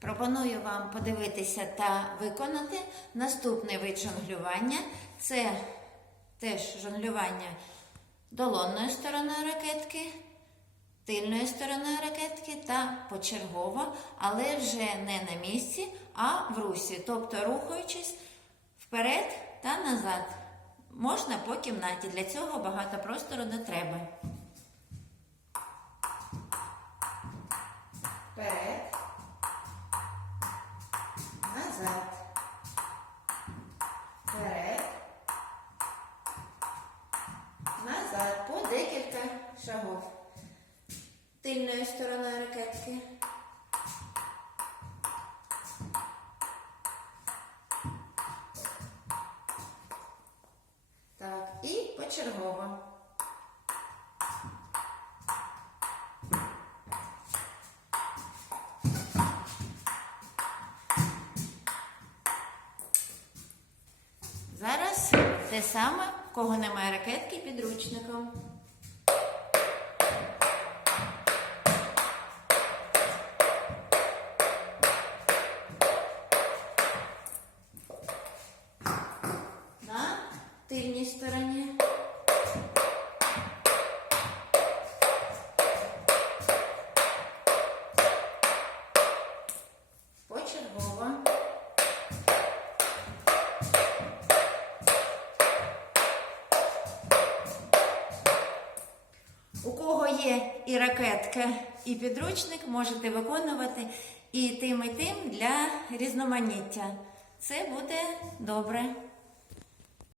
Пропоную вам подивитися та виконати наступний вид жонглювання. Це теж жонглювання долонною стороною ракетки, тильною стороною ракетки та почергово, але вже не на місці, а в русі, тобто рухаючись вперед та назад. Можна по кімнаті. Для цього багато простору не треба. Вперед. Назад. Вперед. Назад. По декілька шагів. Тильною стороною ракетки. Так, і почергово. Зараз те саме, кого немає ракетки підручником. На тильній стороні. Є і ракетка, і підручник, можете виконувати і тим, і тим для різноманіття. Це буде добре.